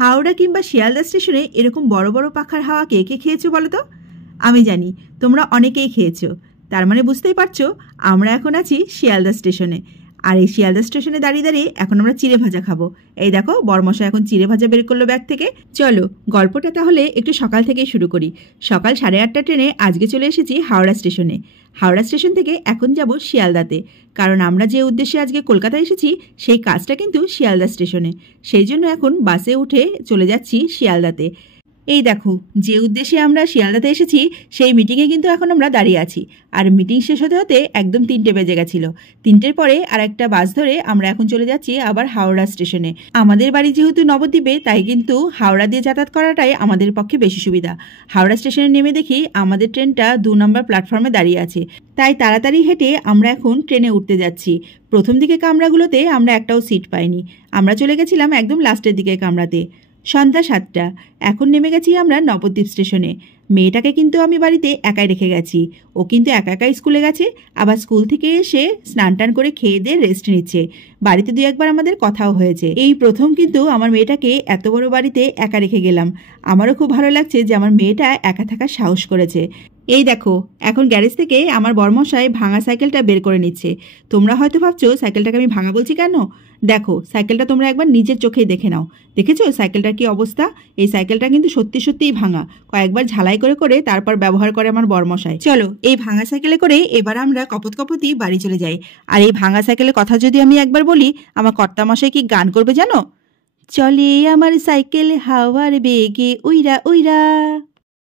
হাওড়া কিংবা শিয়ালদা স্টেশনে এরকম বড় বড় পাখার হাওয়া কে কে খেয়েছো বলো তো? আমি জানি তোমরা অনেকেই খেয়েছো। তার মানে বুঝতেই পারছো আমরা এখন আছি শিয়ালদা স্টেশনে। আর এই শিয়ালদা স্টেশনে দাঁড়িয়ে দাঁড়িয়ে এখন আমরা চিড়ে ভাজা খাবো। এই দেখো বরমশাই এখন চিড়ে ভাজা বের করলো ব্যাগ থেকে। চলো গল্পটা তাহলে একটু সকাল থেকেই শুরু করি। সকাল 8:30 ট্রেনে আজকে চলে এসেছি হাওড়া স্টেশনে। হাওড়া স্টেশন থেকে এখন যাব শিয়ালদাতে, কারণ আমরা যে উদ্দেশ্যে আজকে কলকাতায় এসেছি সেই কাজটা কিন্তু শিয়ালদা স্টেশনে। সেই জন্য এখন বাসে উঠে চলে যাচ্ছি শিয়ালদাতে। এই দেখো যে উদ্দেশ্যে আমরা শিয়ালদাতে এসেছি সেই মিটিংয়ে কিন্তু এখন আমরা দাঁড়িয়ে আছি। আর মিটিং শেষ হতে হতে একদম 3টে বেজে গেছিল। 3টের পরে আর একটা বাস ধরে আমরা এখন চলে যাচ্ছি আবার হাওড়া স্টেশনে। আমাদের বাড়ি যেহেতু নবদ্বীপে, তাই কিন্তু হাওড়া দিয়ে যাতায়াত করাটাই আমাদের পক্ষে বেশি সুবিধা। হাওড়া স্টেশনে নেমে দেখি আমাদের ট্রেনটা 2 নম্বর প্ল্যাটফর্মে দাঁড়িয়ে আছে, তাই তাড়াতাড়ি হেঁটে আমরা এখন ট্রেনে উঠতে যাচ্ছি। প্রথম দিকে কামরাগুলোতে আমরা একটাও সিট পাইনি। আমরা চলে গেছিলাম একদম লাস্টের দিকে কামরাতে। সন্ধ্যা 7টা। এখন নেমে গেছি আমরা নবদ্বীপ স্টেশনে। মেয়েটাকে কিন্তু আমি বাড়িতে একাই রেখে গেছি। ও কিন্তু একা একাই স্কুলে গেছে, আবার স্কুল থেকে এসে স্নান টান করে খেয়ে দিয়ে রেস্ট নিচ্ছে। বাড়িতে 2-1বার আমাদের কথাও হয়েছে। এই প্রথম কিন্তু আমার মেয়েটাকে এত বড় বাড়িতে একা রেখে গেলাম। আমারও খুব ভালো লাগছে যে আমার মেয়েটা একা থাকার সাহস করেছে। এই দেখো এখন গ্যারেজ থেকে আমার বরমশাই ভাঙা সাইকেলটা বের করে নিচ্ছে। তোমরা হয়তো ভাবছো সাইকেলটাকে আমি ভাঙা বলছি কেন। দেখো সাইকেলটা তোমরা একবার নিজের চোখেই দেখে নাও। দেখেছো সাইকেলটার কি অবস্থা? এই সাইকেলটা কিন্তু সত্যি সত্যিই ভাঙা। কয়েকবার ঝালাই করে করে তারপর ব্যবহার করে আমার বরমশাই। চলো এই ভাঙা সাইকেলে করে এবার আমরা কপত কপতি বাড়ি চলে যাই। আর এই ভাঙা সাইকেলের কথা যদি আমি একবার বলি, আমার কর্তামশাই কি গান করবে জানো? চলে আমার সাইকেল হাওয়ার বেগে উইরা উইরা।